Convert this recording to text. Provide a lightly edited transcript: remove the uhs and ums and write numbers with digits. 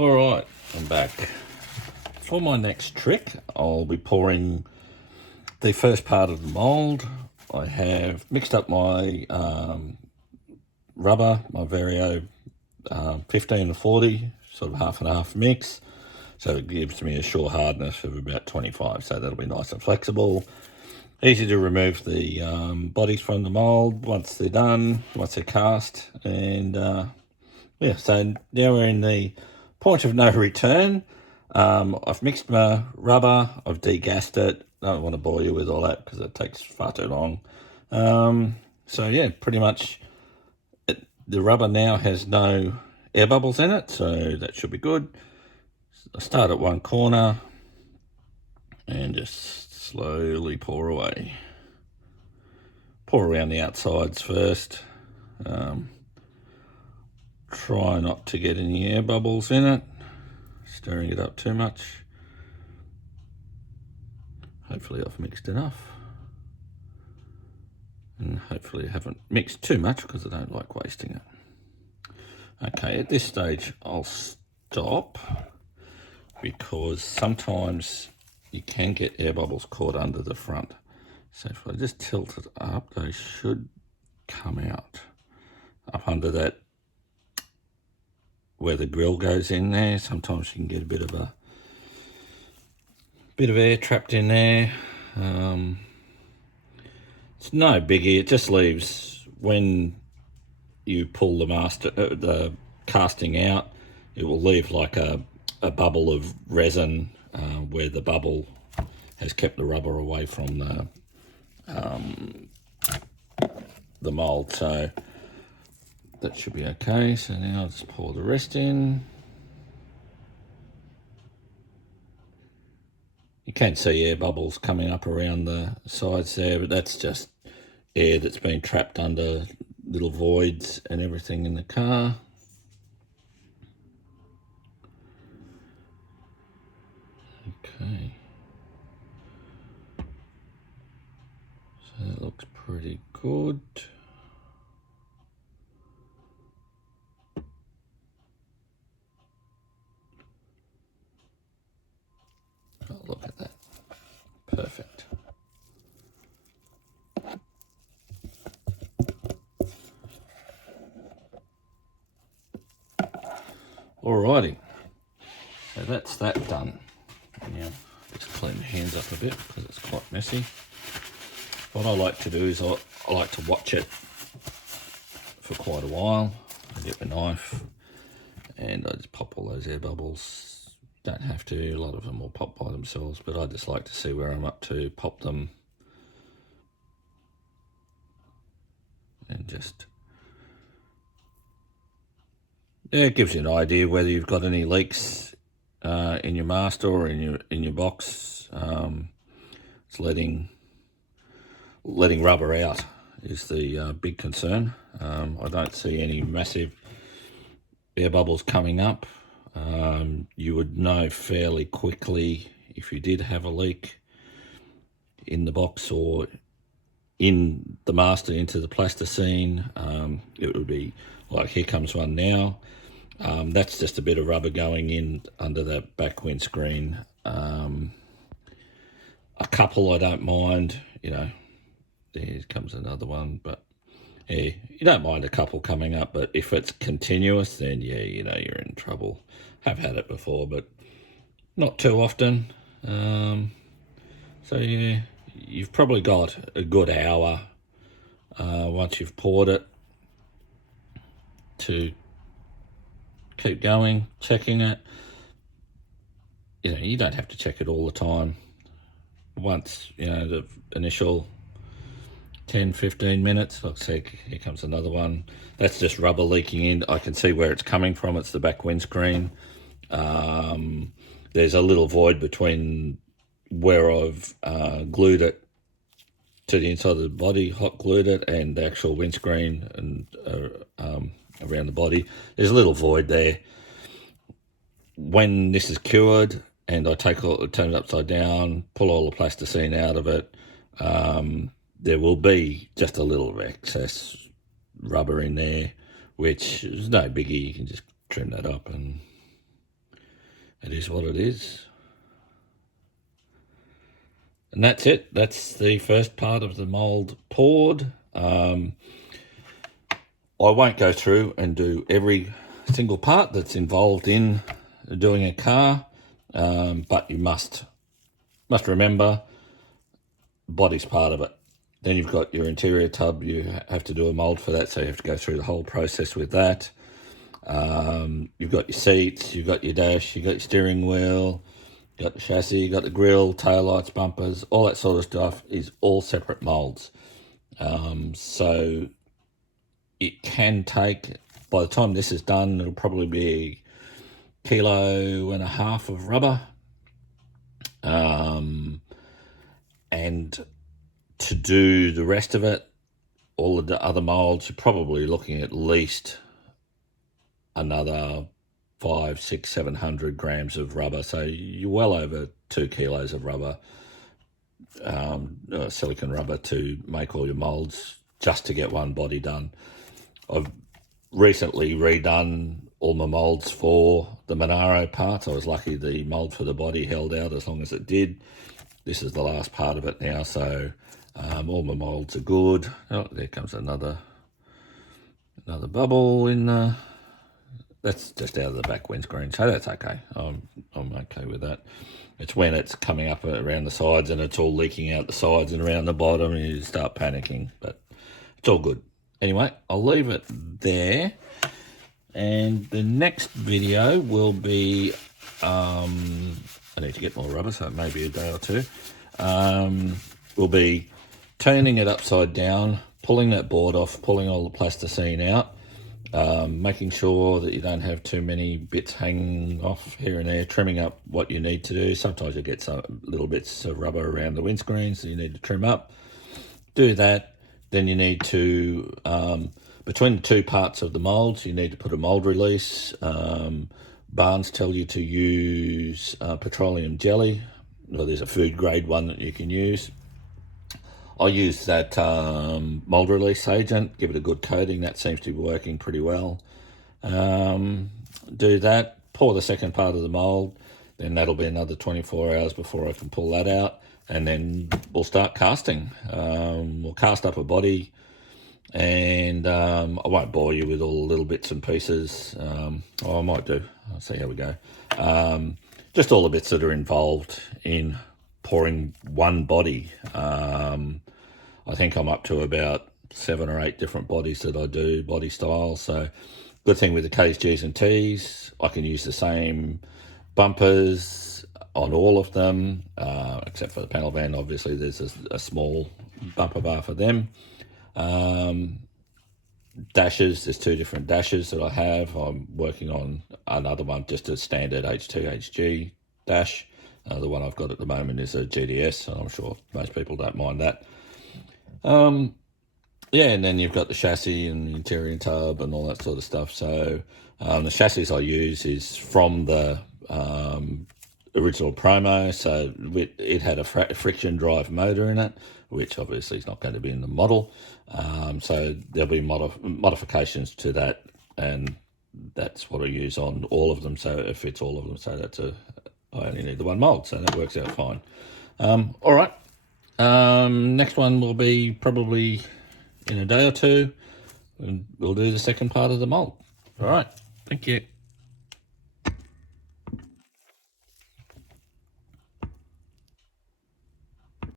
All right, I'm back. For my next trick, I'll be pouring the first part of the mould. I have mixed up my rubber, my Vario 15 to 40, sort of half and half mix. So it gives me a sure hardness of about 25, so that'll be nice and flexible. Easy to remove the bodies from the mould once they're done, once they're cast. And yeah, so now we're in the point of no return. I've mixed my rubber, I've degassed it. I don't want to bore you with all that because it takes far too long. So yeah, pretty much the rubber now has no air bubbles in it, so that should be good. I start at one corner and just slowly pour away. Pour around the outsides first. Try not to get any air bubbles in it, stirring it up too much. Hopefully I've mixed enough. And hopefully I haven't mixed too much because I don't like wasting it. Okay, at this stage I'll stop because sometimes you can get air bubbles caught under the front. So if I just tilt it up, they should come out up under that where the grill goes in there. Sometimes you can get a bit of air trapped in there. It's no biggie. It just leaves when you pull the casting out, it will leave like a bubble of resin where the bubble has kept the rubber away from the mould. So that should be okay. So now I'll just pour the rest in. You can see air bubbles coming up around the sides there, but that's just air that's been trapped under little voids and everything in the car. Okay. So that looks pretty good. Oh, look at that. Perfect. Alrighty. So that's that done. Now, just clean the hands up a bit because it's quite messy. What I like to do is I like to watch it for quite a while. I get the knife and I just pop all those air bubbles. Don't have to, a lot of them will pop by themselves, but I just like to see where I'm up to, pop them, and just, yeah, it gives you an idea whether you've got any leaks in your master or in your box. It's letting rubber out is the big concern. I don't see any massive air bubbles coming up. You would know fairly quickly if you did have a leak in the box or in the master into the plasticine. It would be like, here comes one now. That's just a bit of rubber going in under that back windscreen. A couple I don't mind, you know, there comes another one, but yeah, you don't mind a couple coming up, but if it's continuous, then yeah, you know, you're in trouble. Have had it before, but not too often. So yeah, you've probably got a good hour once you've poured it to keep going, checking it. You know, you don't have to check it all the time. Once, you know, the initial 10-15 minutes, like I say, here comes another one. That's just rubber leaking in. I can see where it's coming from. It's the back windscreen. There's a little void between where I've glued it to the inside of the body, hot glued it, and the actual windscreen and around the body. There's a little void there. When this is cured and I turn it upside down, pull all the plasticine out of it, there will be just a little of excess rubber in there, which is no biggie. You can just trim that up and it is what it is. And that's it. That's the first part of the mould poured. I won't go through and do every single part that's involved in doing a car, but you must remember body's part of it. Then you've got your interior tub. You have to do a mould for that, so you have to go through the whole process with that. You've got your seats, you've got your dash, you've got your steering wheel, you've got the chassis, you've got the grille, taillights, bumpers, all that sort of stuff is all separate moulds. So it can take, by the time this is done, it'll probably be 1.5 kilos of rubber. And to do the rest of it, all of the other moulds, you're probably looking at least another 500, 600, 700 grams of rubber. So you're well over 2 kilos of rubber, silicone rubber, to make all your moulds just to get one body done. I've recently redone all my moulds for the Monaro parts. I was lucky the mould for the body held out as long as it did. This is the last part of it now, so all my moulds are good. Oh, there comes another bubble in the... That's just out of the back windscreen, so that's okay. I'm okay with that. It's when it's coming up around the sides and it's all leaking out the sides and around the bottom and you start panicking, but it's all good. Anyway, I'll leave it there. And the next video will be, I need to get more rubber, so it may be a day or two. We'll be turning it upside down, pulling that board off, pulling all the plasticine out, making sure that you don't have too many bits hanging off here and there, trimming up what you need to do. Sometimes you get some little bits of rubber around the windscreen, so you need to trim up. Do that. Then you need to, between the two parts of the moulds, you need to put a mould release. Barnes tell you to use petroleum jelly. Well, there's a food grade one that you can use. I use that mould release agent, give it a good coating. That seems to be working pretty well. Do that, pour the second part of the mould, then that'll be another 24 hours before I can pull that out, and then we'll start casting. We'll cast up a body, and I won't bore you with all the little bits and pieces. I might do. I'll see how we go. Just all the bits that are involved in pouring one body. I think I'm up to about 7 or 8 different bodies that I do, body styles. So good thing with the K's, G's and T's, I can use the same bumpers on all of them, except for the panel van. Obviously there's a small bumper bar for them. Dashes, there's 2 different dashes that I have. I'm working on another one, just a standard H2HG dash. The one I've got at the moment is a GDS, and I'm sure most people don't mind that. Yeah, and then you've got the chassis and the interior tub and all that sort of stuff. So the chassis I use is from the original promo. So it had a friction drive motor in it, which obviously is not going to be in the model. So there'll be modifications to that, and that's what I use on all of them. So it fits all of them. So I only need the one mould, so that works out fine. All right. Next one will be probably in a day or two, and we'll do the second part of the mould. All right. Thank you.